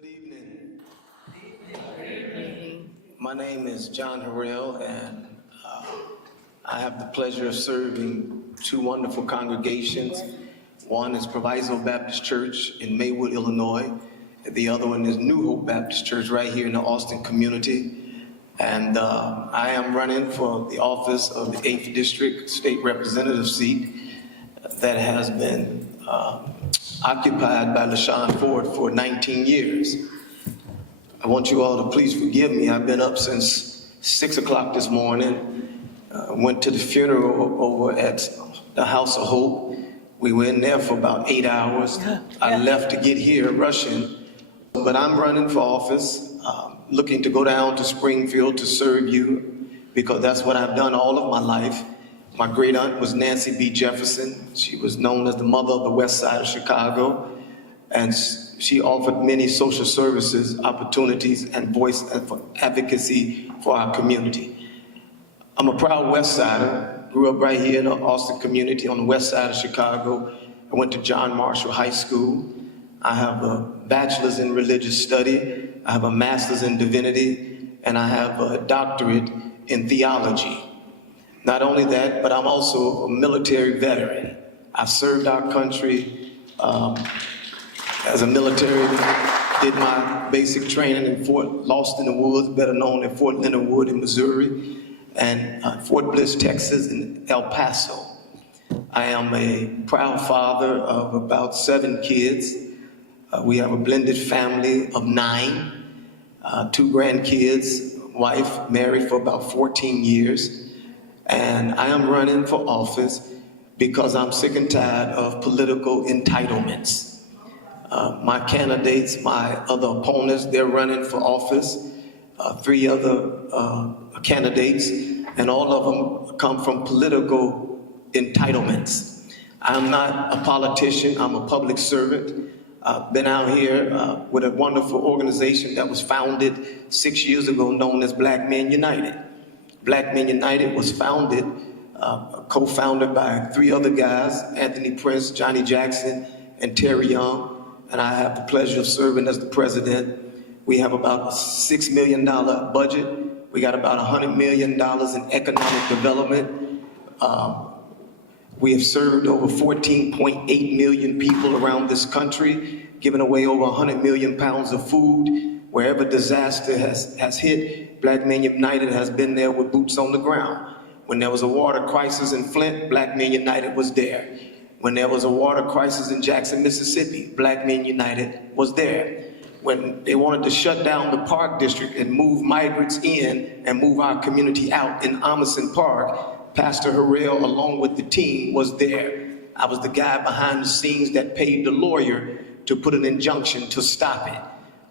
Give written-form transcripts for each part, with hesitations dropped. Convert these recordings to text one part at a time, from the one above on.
Good evening. My name is John Harrell, and I have the pleasure of serving two wonderful congregations. One is Proviso Baptist Church in Maywood, Illinois. And the other one is New Hope Baptist Church right here in the Austin community. And I am running for the office of the 8th District State Representative seat that has been occupied by LaShawn Ford for 19 years. I want you all to please forgive me. I've been up since 6 o'clock this morning. Went to the funeral over at the House of Hope. We were in there for about 8 hours. I left to get here rushing, but I'm running for office, looking to go down to Springfield to serve you, because that's what I've done all of my life. My great aunt was Nancy B. Jefferson. She was known as the mother of the West Side of Chicago, and she offered many social services opportunities and voice for advocacy for our community. I'm a proud West Sider, grew up right here in the Austin community on the west side of Chicago. I went to John Marshall High School. I have a bachelor's in religious study, I have a master's in divinity, and I have a doctorate in theology. Not only that, but I'm also a military veteran. I've served our country as a military, did my basic training in Fort Lost in the Woods, better known as Fort Leonard Wood in Missouri, and Fort Bliss, Texas, and El Paso. I am a proud father of about 7 kids. We have a blended family of 9, 2 grandkids, wife married for about 14 years. And I am running for office because I'm sick and tired of political entitlements. My candidates, my other opponents, they're running for office. 3 other candidates, and all of them come from political entitlements. I'm not a politician, I'm a public servant. I've been out here with a wonderful organization that was founded 6 years ago known as Black Men United. Black Men United was founded, co-founded by 3 other guys, Anthony Prince, Johnny Jackson, and Terry Young, and I have the pleasure of serving as the president. We have about a $6 million budget. We got about $100 million in economic development. We have served over 14.8 million people around this country, given away over 100 million pounds of food. Wherever disaster has hit, Black Men United has been there with boots on the ground. When there was a water crisis in Flint, Black Men United was there. When there was a water crisis in Jackson, Mississippi, Black Men United was there. When they wanted to shut down the Park District and move migrants in and move our community out in Amerson Park, Pastor Harrell, along with the team, was there. I was the guy behind the scenes that paid the lawyer to put an injunction to stop it.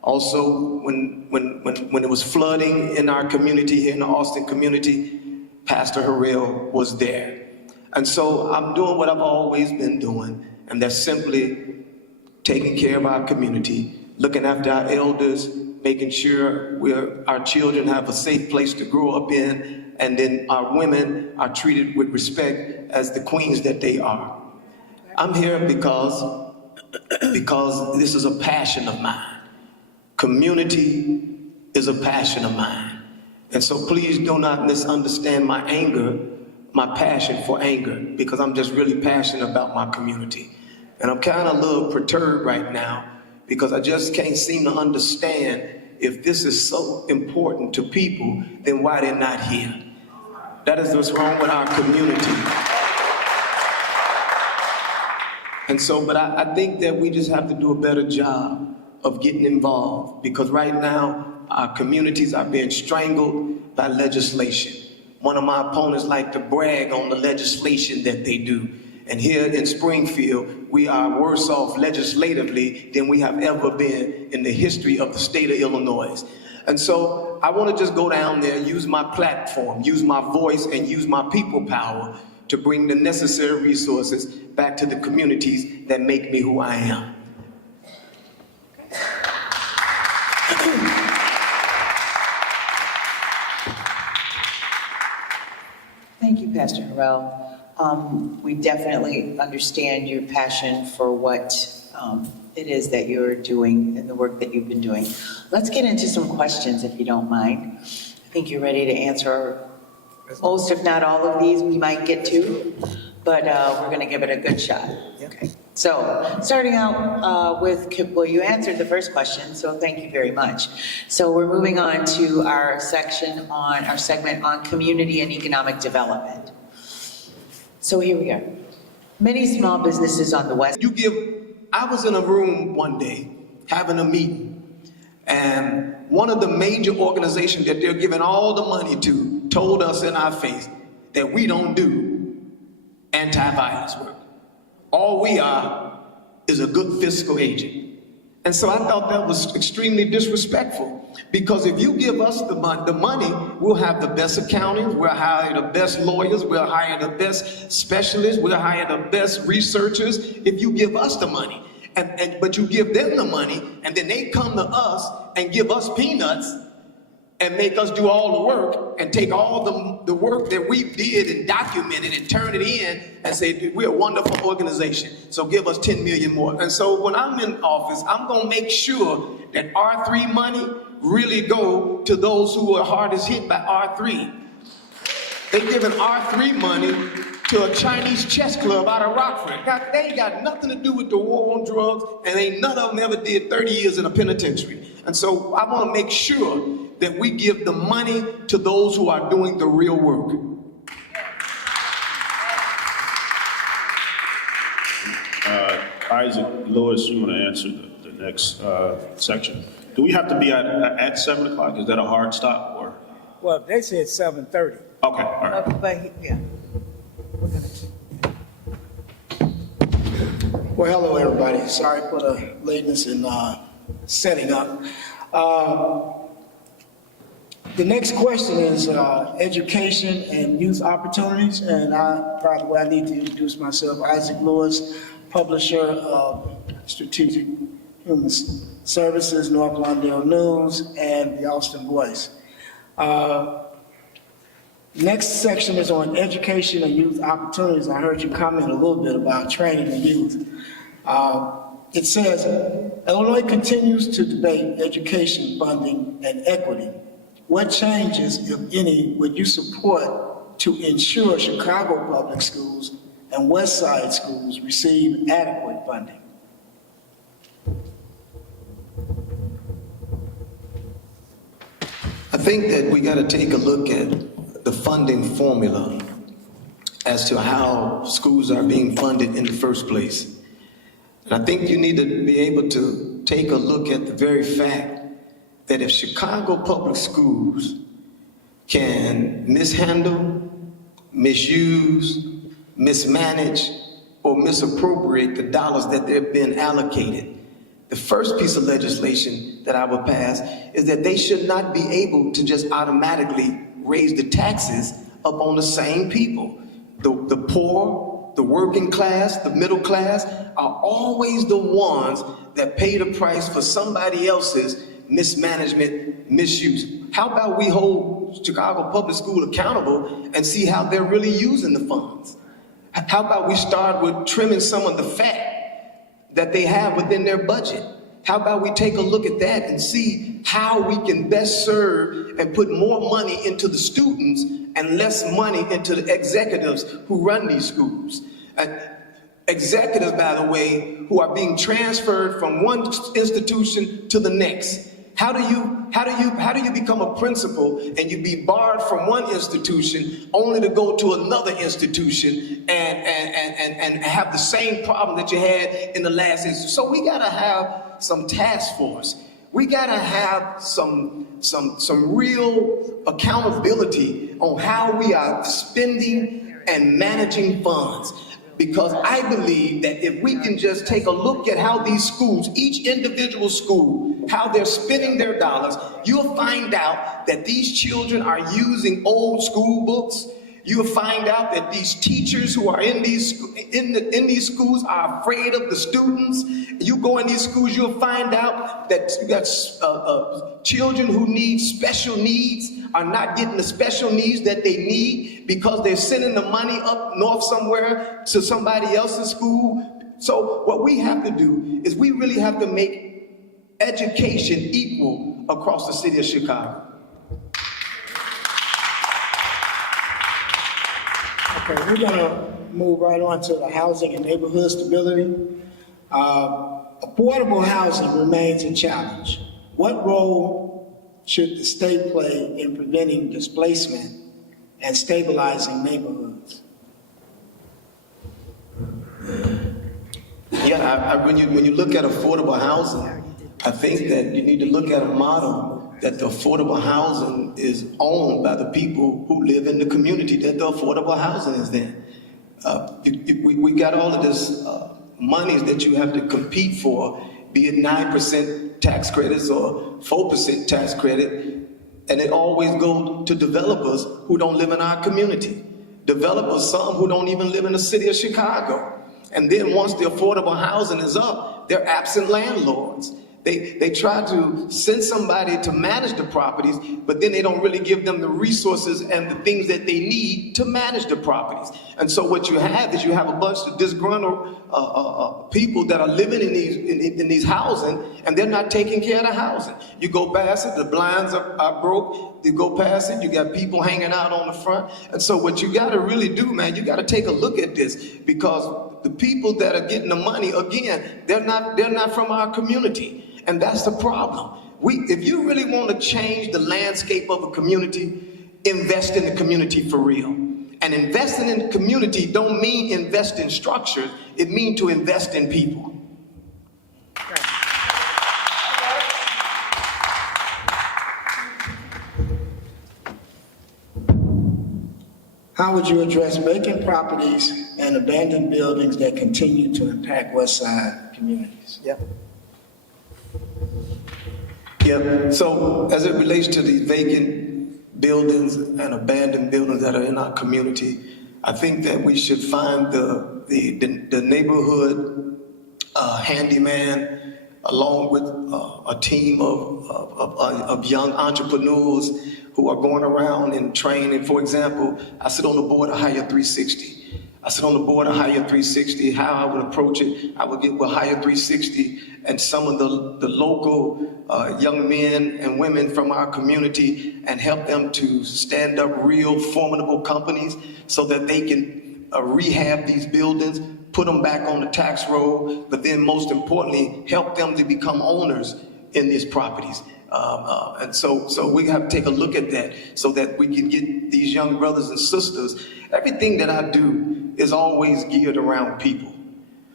Also, when it was flooding in our community here in the Austin community, Pastor Harrell was there. And so I'm doing what I've always been doing, and that's simply taking care of our community, looking after our elders, making sure our children have a safe place to grow up in, and then our women are treated with respect as the queens that they are. I'm here because this is a passion of mine. Community is a passion of mine. And so please do not misunderstand my anger, my passion for anger, because I'm just really passionate about my community. And I'm kind of a little perturbed right now because I just can't seem to understand, if this is so important to people, then why they're not here. That is what's wrong with our community. And so, but I think that we just have to do a better job of getting involved, because right now our communities are being strangled by legislation. One of my opponents like to brag on the legislation that they do. And here in Springfield, we are worse off legislatively than we have ever been in the history of the state of Illinois. And so I want to just go down there, use my platform, use my voice, and use my people power to bring the necessary resources back to the communities that make me who I am. Thank you, Pastor Harrell. We definitely understand your passion for what it is that you're doing and the work that you've been doing. Let's get into some questions, if you don't mind. I think you're ready to answer most, if not all of these we might get to, but we're going to give it a good shot. Okay. So starting out with, well, you answered the first question, so thank you very much. So we're moving on to our segment on community and economic development. So here we are. Many small businesses on the west. I was in a room one day having a meeting, and one of the major organizations that they're giving all the money to told us in our face that we don't do anti-violence work. All we are is a good fiscal agent. And so I thought that was extremely disrespectful, because if you give us the money, we'll have the best accountants, we'll hire the best lawyers, we'll hire the best specialists, we'll hire the best researchers if you give us the money. But you give them the money, and then they come to us and give us peanuts and make us do all the work and take all the work that we did and documented and turn it in and say, we're a wonderful organization, so give us 10 million more. And so when I'm in office, I'm gonna make sure that R3 money really go to those who are hardest hit by R3. They giving R3 money to a Chinese chess club out of Rockford. They ain't got nothing to do with the war on drugs, and ain't none of them ever did 30 years in a penitentiary. And so I wanna make sure that we give the money to those who are doing the real work. Isaac Lewis, you want to answer the next section? Do we have to be at 7 o'clock? Is that a hard stop, or? Well, they said 7:30. Okay, all right. But, yeah. Well, hello, everybody. Sorry for the lateness in setting up. The next question is education and youth opportunities. And by the way, I need to introduce myself, Isaac Lewis, publisher of Strategic Human Services, North Lawndale News, and the Austin Voice. Next section is on education and youth opportunities. I heard you comment a little bit about training the youth. It says, Illinois continues to debate education funding and equity. What changes, if any, would you support to ensure Chicago public schools and West Side schools receive adequate funding? I think that we got to take a look at the funding formula as to how schools are being funded in the first place. And I think you need to be able to take a look at the very fact that if Chicago public schools can mishandle, misuse, mismanage, or misappropriate the dollars that they've been allocated, the first piece of legislation that I would pass is that they should not be able to just automatically raise the taxes up on the same people. The poor, the working class, the middle class are always the ones that pay the price for somebody else's mismanagement, misuse. How about we hold Chicago Public School accountable and see how they're really using the funds? How about we start with trimming some of the fat that they have within their budget? How about we take a look at that and see how we can best serve and put more money into the students and less money into the executives who run these schools? Executives, by the way, who are being transferred from one institution to the next. How do you become a principal and you be barred from one institution only to go to another institution and have the same problem that you had in the last institution? So we gotta have some task force. We gotta have some real accountability on how we are spending and managing funds. Because I believe that if we can just take a look at how these schools, each individual school, how they're spending their dollars, you'll find out that these children are using old school books. You'll find out that these teachers who are in these schools are afraid of the students. You go in these schools, you'll find out that you got children who need special needs are not getting the special needs that they need because they're sending the money up north somewhere to somebody else's school So what we have to do is we really have to make education equal across the city of Chicago. Okay, we're gonna move right on to the housing and neighborhood stability. Affordable housing remains a challenge. What role should the state play in preventing displacement and stabilizing neighborhoods? Yeah, when you look at affordable housing, I think that you need to look at a model that the affordable housing is owned by the people who live in the community that the affordable housing is in. We got all of this monies that you have to compete for, be it 9% tax credits or 4% tax credit, and it always goes to developers who don't live in our community. Developers, some who don't even live in the city of Chicago. And then once the affordable housing is up, they're absent landlords. They try to send somebody to manage the properties, but then they don't really give them the resources and the things that they need to manage the properties. And so what you have is you have a bunch of disgruntled people that are living in these housing, and they're not taking care of the housing. You go past it, the blinds are broke. You go past it, you got people hanging out on the front. And so what you got to really do, man, you got to take a look at this, because the people that are getting the money, again, they're not from our community. And that's the problem. If you really want to change the landscape of a community, invest in the community for real. And investing in the community don't mean invest in structures, it means to invest in people. How would you address vacant properties and abandoned buildings that continue to impact West Side communities? Yeah, so as it relates to these vacant buildings and abandoned buildings that are in our community, I think that we should find the neighborhood handyman, along with a team of young entrepreneurs who are going around and training. For example, I sit on the board of Hire 360. How I would approach it, I would get with Hire 360 and some of the local young men and women from our community, and help them to stand up real formidable companies so that they can rehab these buildings, put them back on the tax roll, but then most importantly, help them to become owners in these properties. And so we have to take a look at that so that we can get these young brothers and sisters. Everything that I do is always geared around people.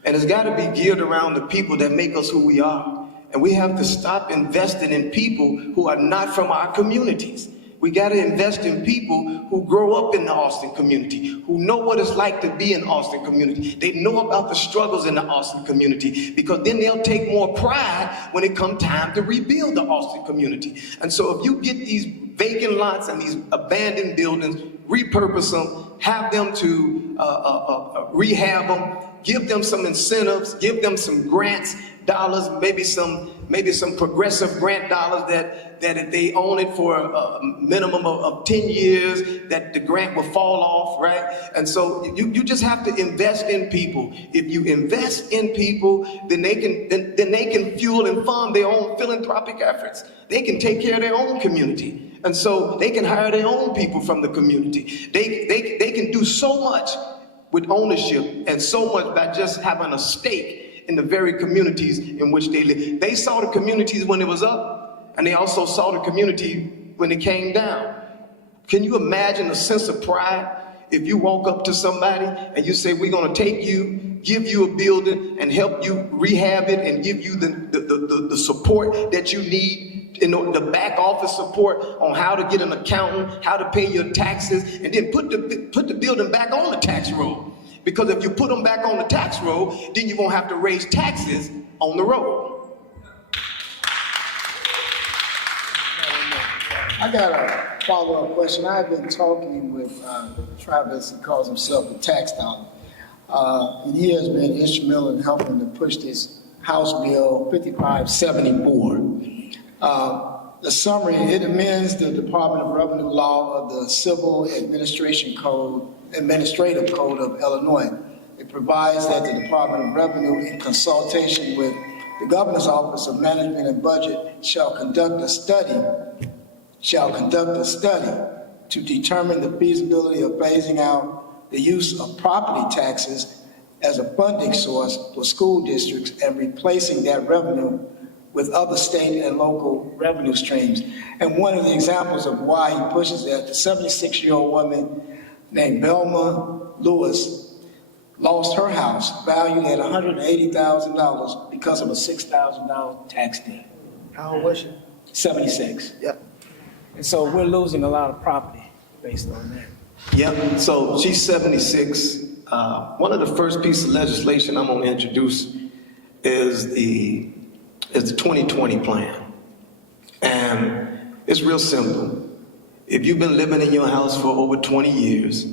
And it's got to be geared around the people that make us who we are. And we have to stop investing in people who are not from our communities. We got to invest in people who grow up in the Austin community, who know what it's like to be in Austin community. They know about the struggles in the Austin community, because then they'll take more pride when it comes time to rebuild the Austin community. And so if you get these vacant lots and these abandoned buildings, repurpose them, have them to rehab them, give them some incentives, give them some grants, dollars, maybe some progressive grant dollars that if they own it for a minimum of 10 years, that the grant will fall off, right? And so you just have to invest in people. If you invest in people, then they can fuel and fund their own philanthropic efforts. They can take care of their own community. And so they can hire their own people from the community. They can do so much with ownership and so much by just having a stake in the very communities in which they live. They saw the communities when it was up, and they also saw the community when it came down. Can you imagine a sense of pride if you walk up to somebody and you say, we're gonna take you, give you a building and help you rehab it and give you the support that you need, the back office support on how to get an accountant, how to pay your taxes, and then put the building back on the tax roll. Because if you put them back on the tax roll, then you won't have to raise taxes on the road. I got a follow-up question. I've been talking with Travis, he calls himself the tax dollar. And he has been instrumental in helping to push this House Bill 5574. The summary, it amends the Department of Revenue law of the Civil Administrative Code of Illinois it provides that the Department of Revenue, in consultation with the Governor's Office of Management and Budget, shall conduct a study to determine the feasibility of phasing out the use of property taxes as a funding source for school districts and replacing that revenue with other state and local revenue streams. And one of the examples of why he pushes that, the 76-year-old woman named Belma Lewis lost her house valued at $180,000 because of a $6,000 tax debt. How old was she? 76. Yep. And so we're losing a lot of property based on that. Yep, so she's 76. One of the first pieces of legislation I'm gonna introduce is the 2020 plan. And it's real simple. If you've been living in your house for over 20 years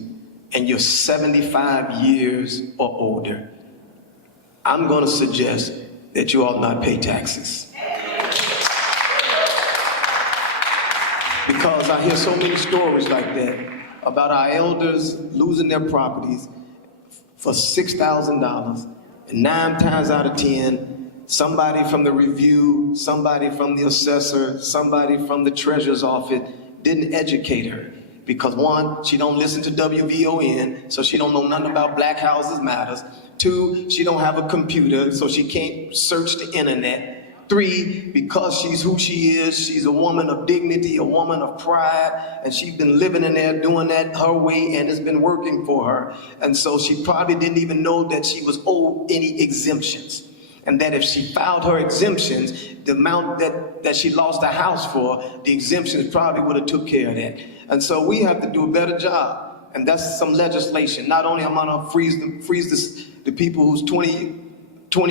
and you're 75 years or older, I'm gonna suggest that you ought not pay taxes. Because I hear so many stories like that about our elders losing their properties for $6,000, and 9 times out of 10, somebody from the review, somebody from the assessor, somebody from the treasurer's office didn't educate her. Because 1, she don't listen to WVON, so she don't know nothing about Black Houses Matters. 2, she don't have a computer, so she can't search the internet. 3, because she's who she is, she's a woman of dignity, a woman of pride, and she's been living in there doing that her way, and it's been working for her. And so she probably didn't even know that she was owed any exemptions. And that if she filed her exemptions, the amount that she lost the house for, the exemptions probably would have took care of that. And so we have to do a better job. And that's some legislation. Not only am I gonna freeze the people who's 20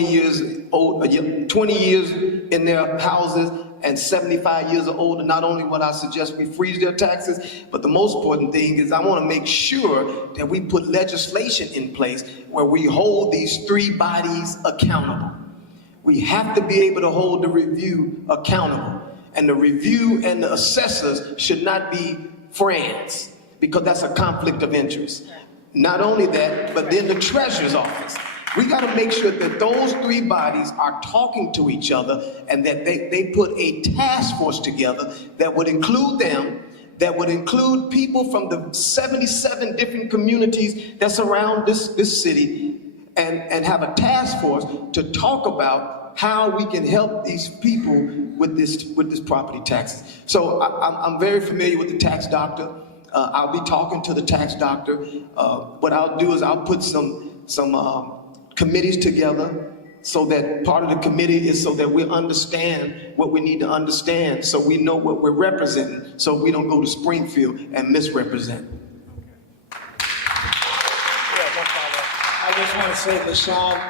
years old, 20 years in their houses and 75 years or older, not only would I suggest we freeze their taxes, but the most important thing is I want to make sure that we put legislation in place where we hold these 3 bodies accountable. We have to be able to hold the review accountable. And the review and the assessors should not be friends, because that's a conflict of interest. Not only that, but then the treasurer's office. We got to make sure that those 3 bodies are talking to each other, and that they put a task force together that would include them, that would include people from the 77 different communities that surround this city, and have a task force to talk about how we can help these people with this property taxes. So I'm very familiar with the tax doctor. I'll be talking to the tax doctor. What I'll do is I'll put some committees together, so that part of the committee is so that we understand what we need to understand, so we know what we're representing, so we don't go to Springfield and misrepresent. I just want to say that Sean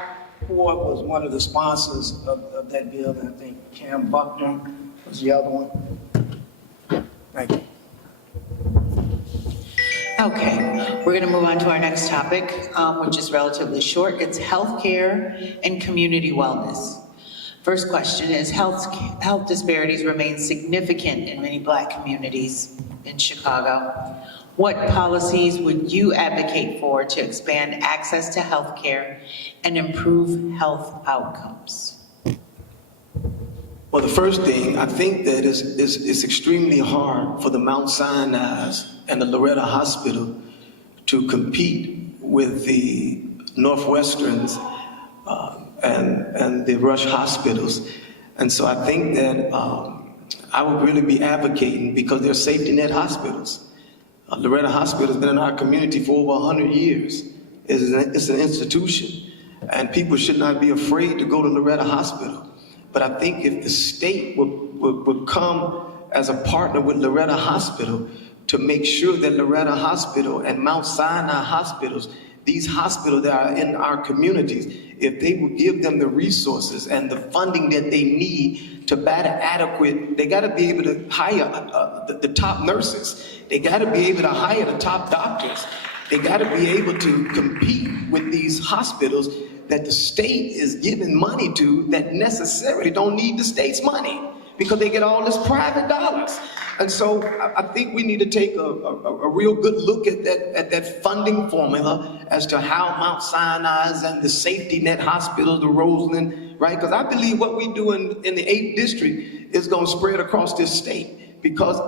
Ford was one of the sponsors of that bill, and I think Cam Buckner was the other one. Thank you. Okay, we're going to move on to our next topic, which is relatively short. It's healthcare and community wellness. First question is, health disparities remain significant in many Black communities in Chicago. What policies would you advocate for to expand access to healthcare and improve health outcomes? Well, the first thing, I think that it's extremely hard for the Mount Sinai's and the Loretta Hospital to compete with the Northwesterns and the Rush hospitals. And so I think that I would really be advocating, because they're safety net hospitals. Loretta Hospital has been in our community for over 100 years. It's an institution, and people should not be afraid to go to Loretta Hospital. But I think if the state would come as a partner with Loretta Hospital to make sure that Loretta Hospital and Mount Sinai hospitals, these hospitals that are in our communities, if they would give them the resources and the funding that they need to better adequate, they got to be able to hire the top nurses. They got to be able to hire the top doctors. They got to be able to compete with these hospitals that the state is giving money to that necessarily don't need the state's money, because they get all this private dollars. And so I think we need to take a real good look at that funding formula as to how Mount Sinai's and the safety net hospitals, the Roseland, right? Because I believe what we do in the 8th district is going to spread across this state. Because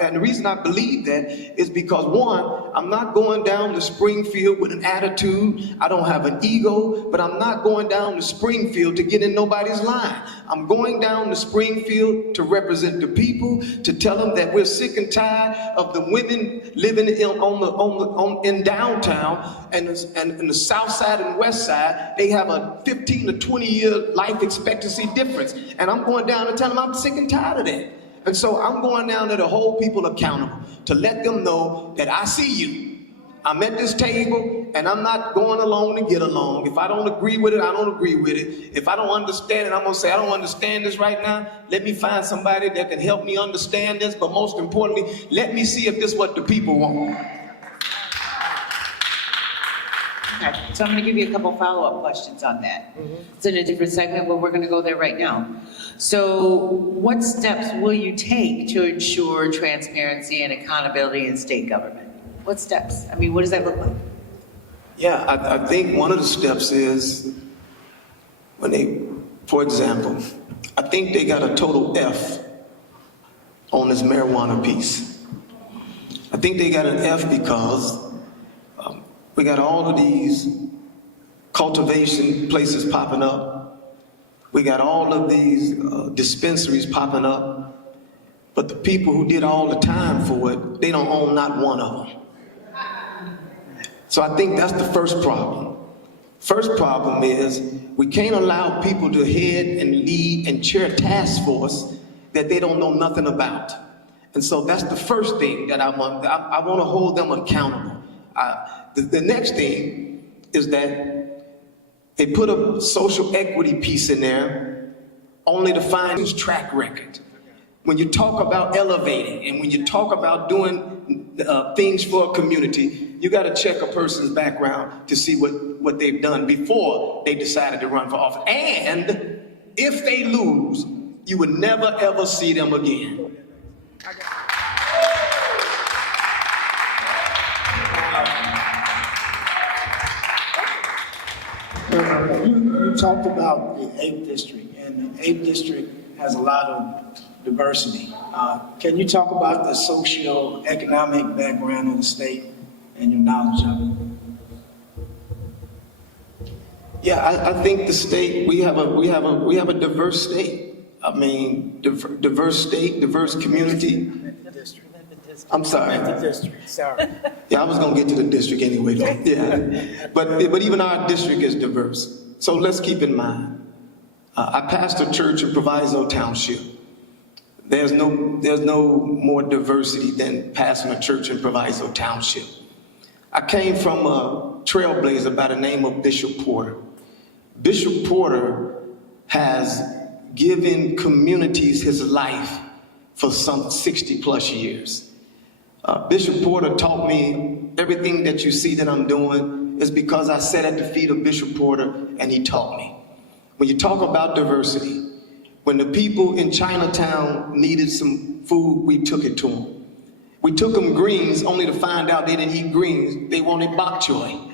and the reason I believe that is because, one, I'm not going down to Springfield with an attitude. I don't have an ego, but I'm not going down to Springfield to get in nobody's line. I'm going down to Springfield to represent the people, to tell them that we're sick and tired of the women living in downtown and the south side and west side. They have a 15 to 20 year life expectancy difference. And I'm going down to tell them I'm sick and tired of that. And so I'm going down there to hold people accountable, to let them know that I see you. I'm at this table, and I'm not going along to get along. If I don't agree with it, I don't agree with it. If I don't understand it, I'm going to say, I don't understand this right now. Let me find somebody that can help me understand this, but most importantly, let me see if this is what the people want. Okay, so I'm going to give you a couple follow-up questions on that. It's in a different segment, but we're going to go there right now. So what steps will you take to ensure transparency and accountability in state government? What steps? I mean, what does that look like? Yeah, I think one of the steps is when they, for example, I think they got a total F on this marijuana piece. I think they got an F because we got all of these cultivation places popping up. We got all of these dispensaries popping up. But the people who did all the time for it, they don't own not one of them. So I think that's the first problem. First problem is we can't allow people to head and lead and chair task force that they don't know nothing about. And so that's the first thing that I want to hold them accountable. The next thing is that they put a social equity piece in there only to find his track record. When you talk about elevating and when you talk about doing things for a community, you got to check a person's background to see what they've done before they decided to run for office. And if they lose, you would never ever see them again. You talked about the 8th district, and the 8th district has a lot of diversity. Can you talk about the socio-economic background of the state and your knowledge of it? Yeah, I think the state, we have a diverse state. I mean, diverse state, diverse community. I'm sorry. The district, sorry. Yeah, I was gonna get to the district anyway, though. Yeah, but even our district is diverse. So let's keep in mind, I pastor a church in Proviso Township. There's no more diversity than pastoring a church in Proviso Township. I came from a trailblazer by the name of Bishop Porter. Bishop Porter has given communities his life for some 60 plus years. Bishop Porter taught me everything that you see that I'm doing is because I sat at the feet of Bishop Porter and he taught me. When you talk about diversity, when the people in Chinatown needed some food, we took it to them. We took them greens only to find out they didn't eat greens, they wanted bok choy.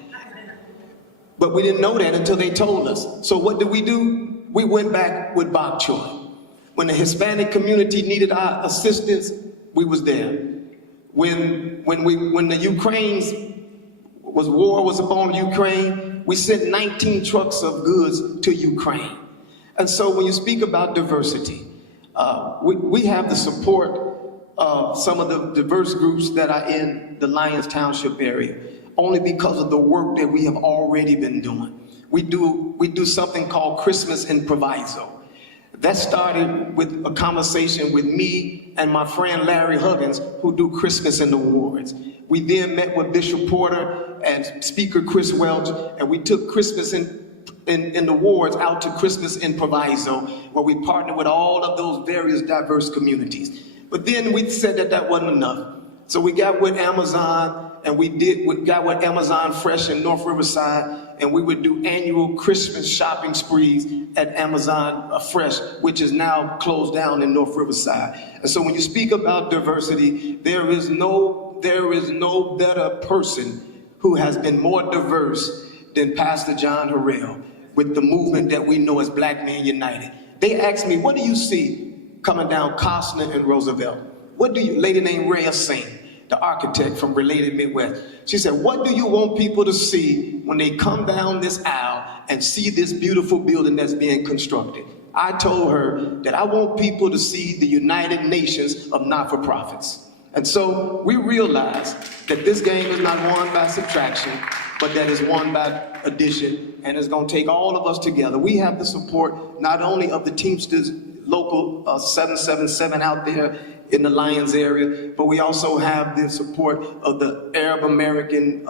But we didn't know that until they told us. So what did? We went back with bok choy. When the Hispanic community needed our assistance, we was there. When the Ukraine's war was upon Ukraine, we sent 19 trucks of goods to Ukraine. And so when you speak about diversity, we have the support of some of the diverse groups that are in the Lyons Township area, only because of the work that we have already been doing. We do something called Christmas in Proviso. That started with a conversation with me and my friend Larry Huggins, who do Christmas in the wards. We then met with Bishop Porter and Speaker Chris Welch, and we took Christmas in the wards out to Christmas in Proviso, where we partnered with all of those various diverse communities. But then we said that wasn't enough. So we got with Amazon, and we got with Amazon Fresh in North Riverside, and we would do annual Christmas shopping sprees at Amazon Fresh, which is now closed down in North Riverside. And so when you speak about diversity, there is no better person who has been more diverse than Pastor John Harrell with the movement that we know as Black Men United. They asked me, what do you see coming down Costner and Roosevelt? What do you, lady named Rhea Singh, the architect from Related Midwest, she said, what do you want people to see when they come down this aisle and see this beautiful building that's being constructed? I told her that I want people to see the United Nations of not-for-profits. And so we realized that this game is not won by subtraction, but that is won by addition, and it's gonna take all of us together. We have the support not only of the Teamsters Local 777 out there in the Lyons area, but we also have the support of the Arab American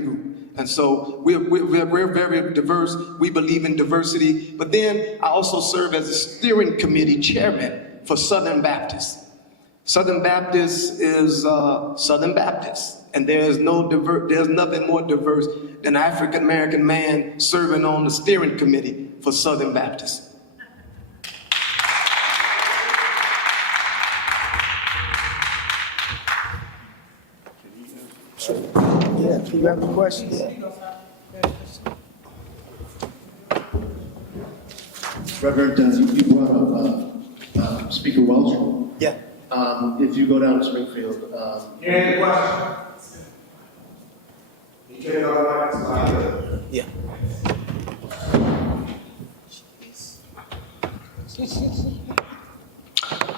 group. And so we're very diverse. We believe in diversity. But then I also serve as a steering committee chairman for Southern Baptist. Southern Baptist is Southern Baptist. And there's nothing more diverse than an African American man serving on the steering committee for Southern Baptist. Yeah, if you have any questions. Reverend, you brought up Speaker Welch. Yeah. If you go down to Springfield, Yeah.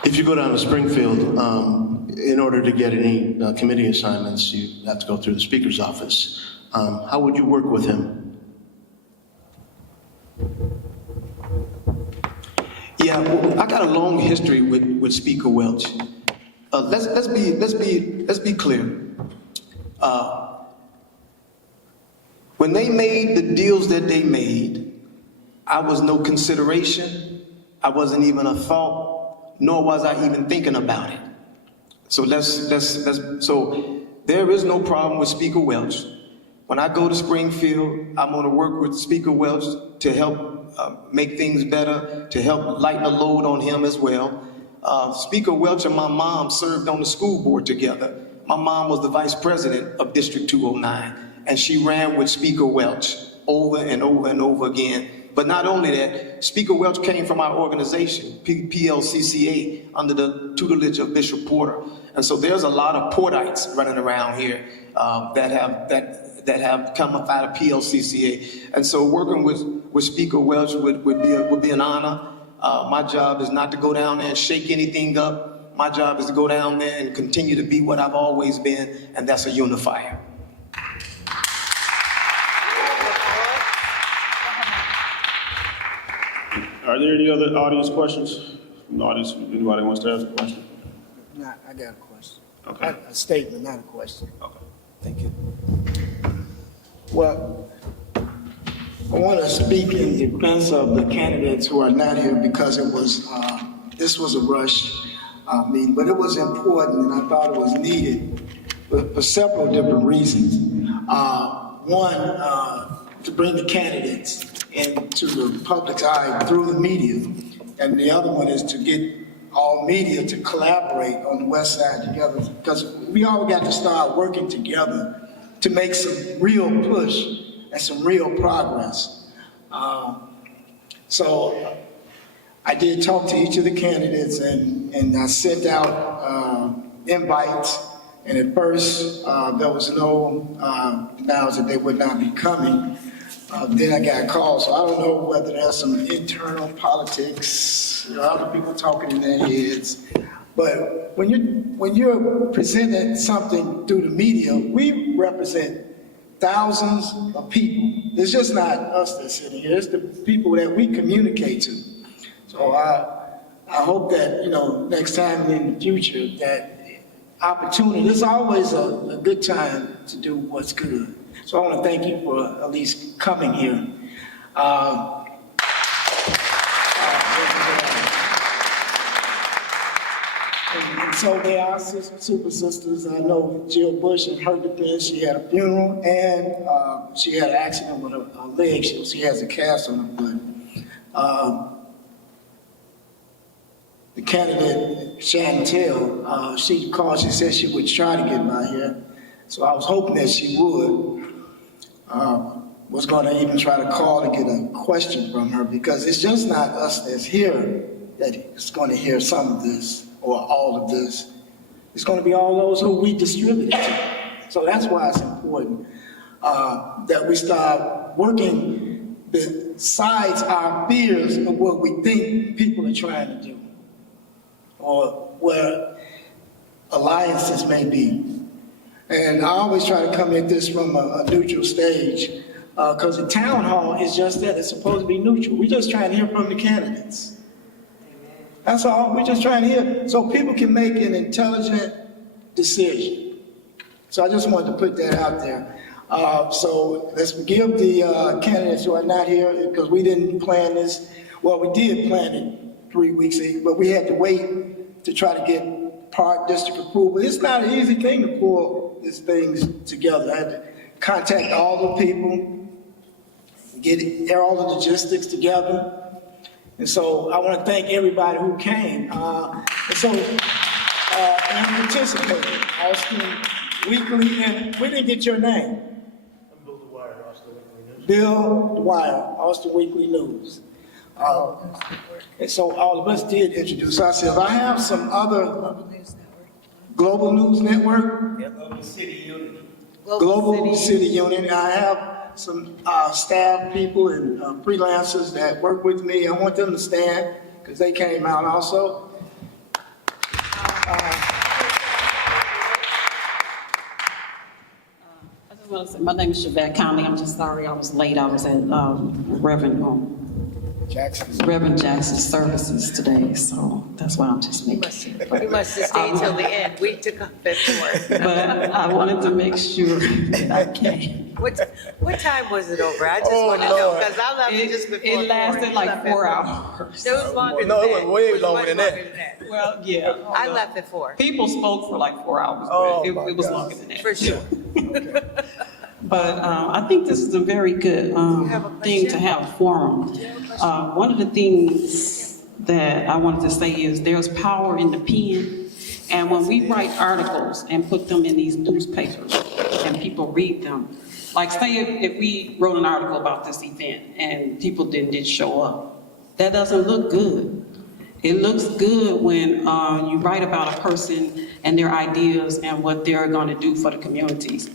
if you go down to Springfield, in order to get any committee assignments, you have to go through the Speaker's office. How would you work with him? Yeah, well, I got a long history with Speaker Welch. Let's be clear. When they made the deals that they made, I was no consideration. I wasn't even a thought, nor was I even thinking about it. So so there is no problem with Speaker Welch. When I go to Springfield, I'm going to work with Speaker Welch to help make things better, to help lighten the load on him as well. Speaker Welch and my mom served on the school board together. My mom was the vice president of District 209, and she ran with Speaker Welch over and over and over again. But not only that, Speaker Welch came from our organization, PLCCA, under the tutelage of Bishop Porter. And so there's a lot of Portites running around here that have come up out of PLCCA. And so working with Speaker Welch would be an honor. My job is not to go down there and shake anything up. My job is to go down there and continue to be what I've always been, and that's a unifier. Are there any other audience questions? From the audience, anybody wants to ask a question? Nah, I got a question. Okay. A statement, not a question. Okay. Thank you. Well, I want to speak in defense of the candidates who are not here because this was a rush meeting, but it was important and I thought it was needed for several different reasons. One, to bring the candidates into the public's eye through the media, and the other one is to get all media to collaborate on the West Side together, because we all got to start working together to make some real push and some real progress. So I did talk to each of the candidates and I sent out invites, and at first there was no announcement that they would not be coming. Then I got called, so I don't know whether there's some internal politics, other people talking in their heads. But when you're presenting something through the media, we represent thousands of people. It's just not us that's sitting here, it's the people that we communicate to. So I hope that, next time in the future, that opportunity, it's always a good time to do what's good. So I want to thank you for at least coming here. So they are super sisters. I know Jill Bush in her defense, she had a funeral and she had an accident with her leg. She has a cast on her foot. The candidate, Chantel, she called, she said she would try to get by here. So I was hoping that she would. Was going to even try to call to get a question from her, because it's just not us that's here that is going to hear some of this or all of this. It's going to be all those who we distribute it to. So that's why it's important that we start working besides our fears of what we think people are trying to do, or where alliances may be. And I always try to come at this from a neutral stage, because the town hall is just that. It's supposed to be neutral. We're just trying to hear from the candidates. That's all. We're just trying to hear, so people can make an intelligent decision. So I just wanted to put that out there. So let's forgive the candidates who are not here, because we didn't plan this. Well, we did plan it 3 weeks ago, but we had to wait to try to get park district approval. It's not an easy thing to pull these things together. I had to contact all the people, get all the logistics together. And so I want to thank everybody who came. And participated. Austin Weekly, and we didn't get your name. I'm Bill Dwyer, Austin Weekly News. Bill Dwyer, Austin Weekly News. And so all of us did introduce ourselves. I have some other Global News Network. Global City Unit. Global City Unit. I have some staff people and freelancers that work with me. I want them to stand because they came out also. I just want to say, my name is Shavette Conley. I'm just sorry I was late. I was at Reverend Jackson's services today, so that's why I'm just making. You must have stayed till the end. We took up that for. But I wanted to make sure that I came. What time was it over? I just want to know, because I left it just before. It lasted like 4 hours. It was longer than that. No, it was way longer much than that. Well, yeah. I left at 4. People spoke for like 4 hours, Oh, but my it was God. longer than that. For sure. But I think this is a very good thing to have a forum. One of the things that I wanted to say is there's power in the pen. And when we write articles and put them in these newspapers and people read them, like say if we wrote an article about this event and people didn't show up, that doesn't look good. It looks good when you write about a person and their ideas and what they're going to do for the communities.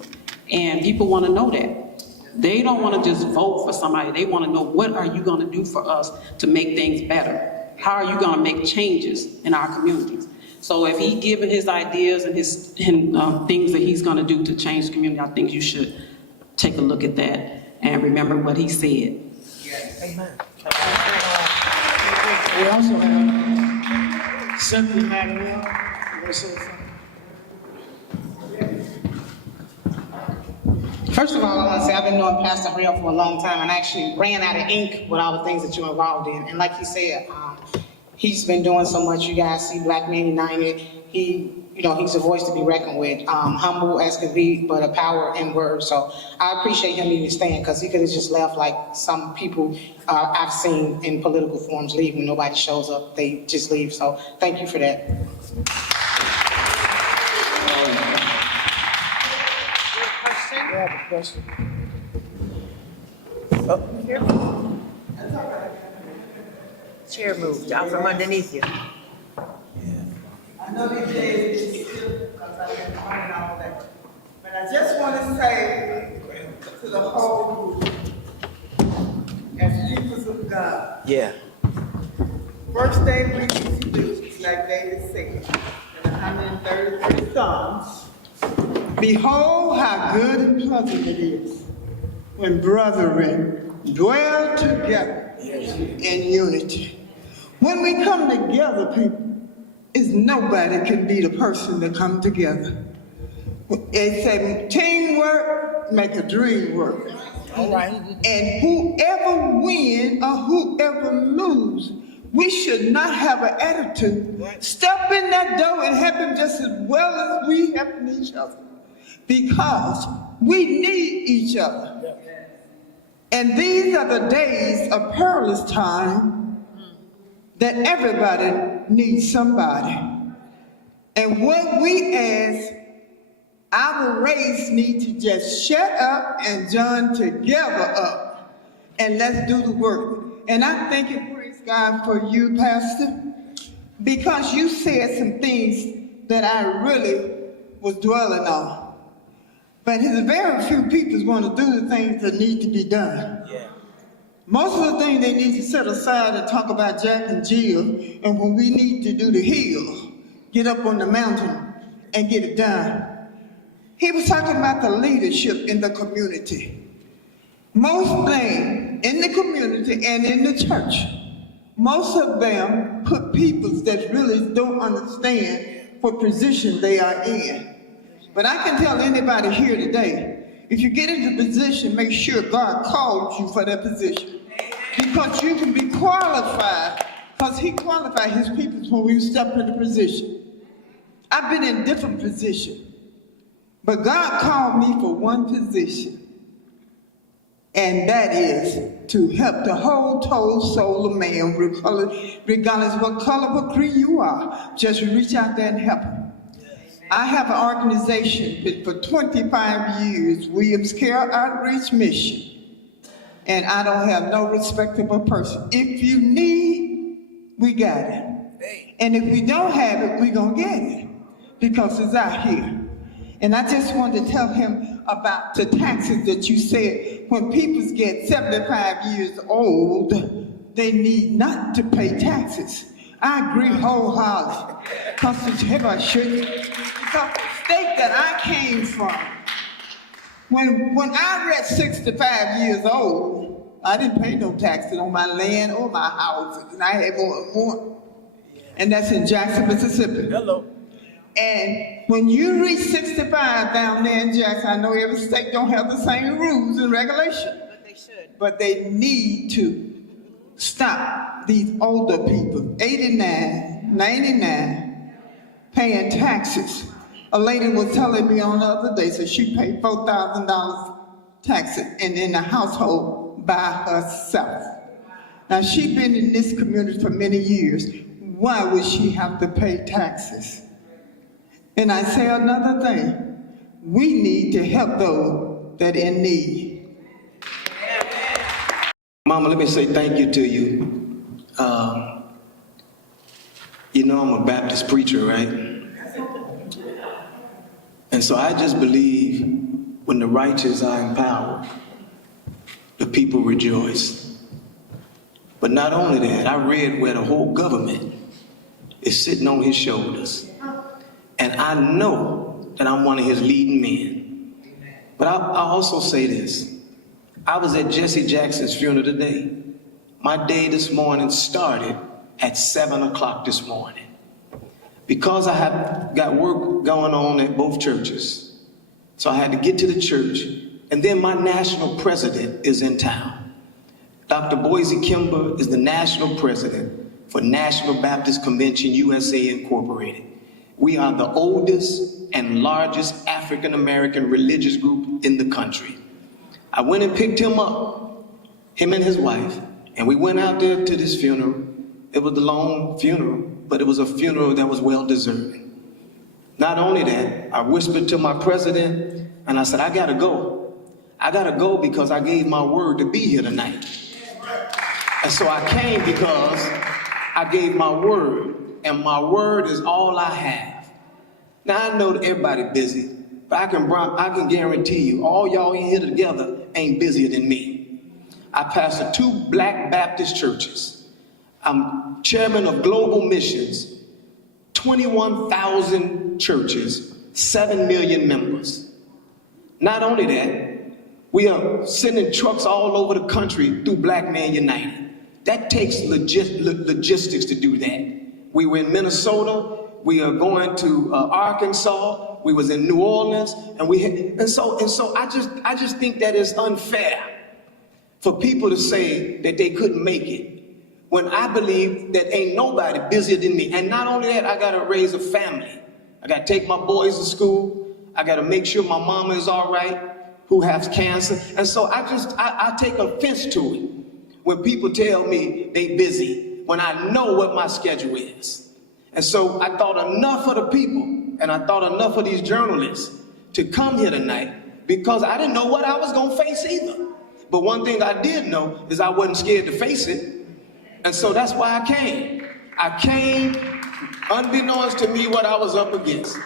And people want to know that. They don't want to just vote for somebody. They want to know, what are you going to do for us to make things better? How are you going to make changes in our communities? So if he's given his ideas and his things that he's going to do to change the community, I think you should take a look at that and remember what he said. Amen. We also have Cynthia Manuel. You want to say something? First of all, I want to say I've been knowing Pastor Real for a long time, and I actually ran out of ink with all the things that you're involved in. And like you said, he's been doing so much. You guys see Black Men United. He's a voice to be reckoned with. Humble as could be, but a power in words. So I appreciate him even staying, because he could have just left like some people I've seen in political forums leave when nobody shows up. They just leave. So thank you for that. You have a question? Chair moved out from underneath you. I know these days it's still, because I've been running all day. But I just want to say to the whole group, as people of God, Yeah. first thing we need to do is like David said, in 133 Psalms, behold how good and pleasant it is when brethren dwell together in unity. When we come together, people, is nobody can beat a person to come together. It's a teamwork make a dream work. All right. And whoever win or whoever lose, we should not have an attitude. Step in that door and help him just as well as we help each other. Because we need each other. And these are the days of perilous time that everybody needs somebody. And what we as our race need to just shut up and join together up. And let's do the work. And I thank and praise God for you, Pastor, because you said some things that I really was dwelling on. But there's very few people want to do the things that need to be done. Yeah. Most of the things they need to set aside and talk about Jack and Jill, and when we need to do the hill, get up on the mountain and get it done. He was talking about the leadership in the community. Most things in the community and in the church, most of them put people that really don't understand what position they are in. But I can tell anybody here today, if you get into position, make sure God called you for that position. Because you can be qualified, because he qualified his people when we step into position. I've been in different positions, but God called me for one position. And that is to help the whole total soul of man, regardless of what color or creed you are, just reach out there and help them. I have an organization that for 25 years, Williams Care Outreach Mission, and I don't have no respectable person. If you need, we got it. And if we don't have it, we gonna get it, because it's out here. And I just wanted to tell him about the taxes that you said. When people get 75 years old, they need not to pay taxes. I agree wholeheartedly. Because the state that I came from, when I reached 65 years old, I didn't pay no taxes on my land or my houses, and I had more. And that's in Jackson, Mississippi. Hello. And when you reach 65 down there in Jackson, I know every state don't have the same rules and regulations. But they should. But they need to stop these older people, 89, 99, paying taxes. A lady was telling me on the other day, so she paid $4,000 taxes in the household by herself. Now, she's been in this community for many years. Why would she have to pay taxes? And I say another thing, we need to help those that are in need. Mama, let me say thank you to you. You know I'm a Baptist preacher, right? And so I just believe when the righteous are empowered, the people rejoice. But not only that, I read where the whole government is sitting on his shoulders. And I know that I'm one of his leading men. But I'll also say this. I was at Jesse Jackson's funeral today. My day this morning started at 7 o'clock this morning. Because I have got work going on at both churches. So I had to get to the church. And then my national president is in town. Dr. Boise Kimber is the national president for National Baptist Convention USA Incorporated. We are the oldest and largest African-American religious group in the country. I went and picked him up, him and his wife, and we went out there to this funeral. It was a long funeral, but it was a funeral that was well-deserved. Not only that, I whispered to my president, and I said, I gotta go. I gotta go because I gave my word to be here tonight. And so I came because I gave my word, and my word is all I have. Now I know that everybody busy, but I can guarantee you, all y'all here together ain't busier than me. I pastor 2 Black Baptist churches. I'm chairman of Global Missions, 21,000 churches, 7 million members. Not only that, we are sending trucks all over the country through Black Men United. That takes logistics to do that. We were in Minnesota, we are going to Arkansas, we was in New Orleans, and so I just think that it's unfair for people to say that they couldn't make it when I believe that ain't nobody busier than me. And not only that, I gotta raise a family. I gotta take my boys to school. I gotta make sure my mama is all right, who has cancer. And so I take offense to it when people tell me they busy, when I know what my schedule is. And so I thought enough of the people, and I thought enough of these journalists to come here tonight, because I didn't know what I was gonna face either. But one thing I did know is I wasn't scared to face it. And so that's why I came. I came unbeknownst to me what I was up against.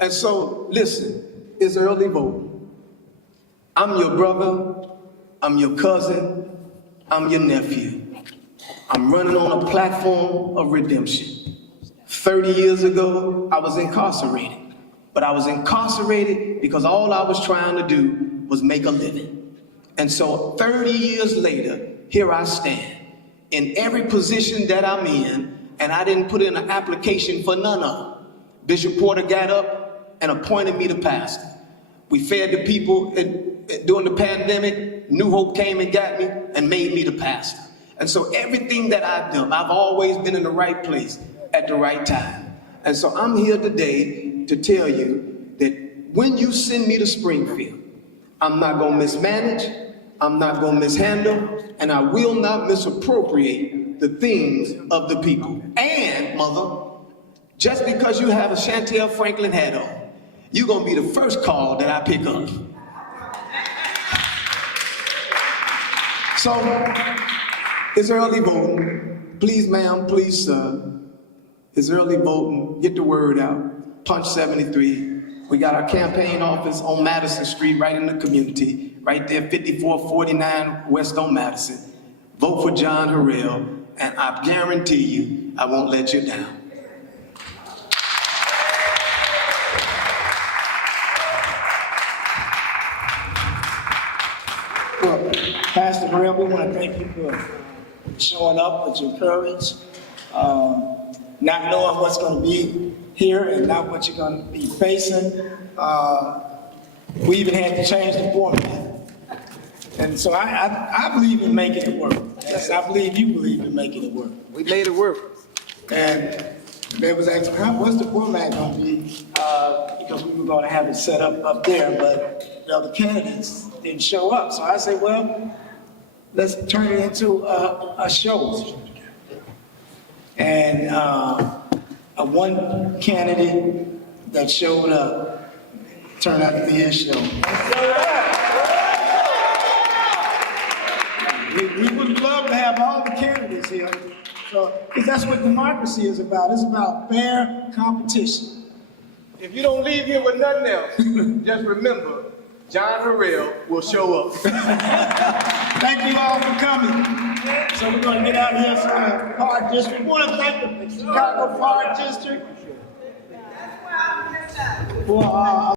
And so, listen, it's early voting. I'm your brother, I'm your cousin, I'm your nephew. I'm running on a platform of redemption. 30 years ago, I was incarcerated. But I was incarcerated because all I was trying to do was make a living. And so 30 years later, here I stand in every position that I'm in, and I didn't put in an application for none of them. Bishop Porter got up and appointed me the pastor. We fed the people during the pandemic. New Hope came and got me and made me the pastor. And so everything that I've done, I've always been in the right place at the right time. And so I'm here today to tell you that when you send me to Springfield, I'm not gonna mismanage, I'm not gonna mishandle, and I will not misappropriate the things of the people. And, mother, just because you have a Chantel Franklin hat on, you're gonna be the first call that I pick up. So, it's early voting. Please, ma'am, please, sir. It's early voting. Get the word out. Punch 73. We got our campaign office on Madison Street, right in the community, right there, 5449 West on Madison. Vote for John Harrell, and I guarantee you, I won't let you down. Well, Pastor Harrell, we want to thank you for showing up with your courage, not knowing what's going to be here and not what you're going to be facing. We even had to change the format. And so I believe in making it work. Yes, I believe you believe in making it work. We made it work. And they was asking, what's the format going to be? Because we were going to have it set up there, but the other candidates didn't show up. So I said, well, let's turn it into a show. And one candidate that showed up turned out to be his show. We would love to have all the candidates here, because that's what democracy is about. It's about fair competition. If you don't leave here with nothing else, just remember, John Harrell will show up. Thank you all for coming. So we're going to get out of here from the Park District. We want to thank the Chicago Park District for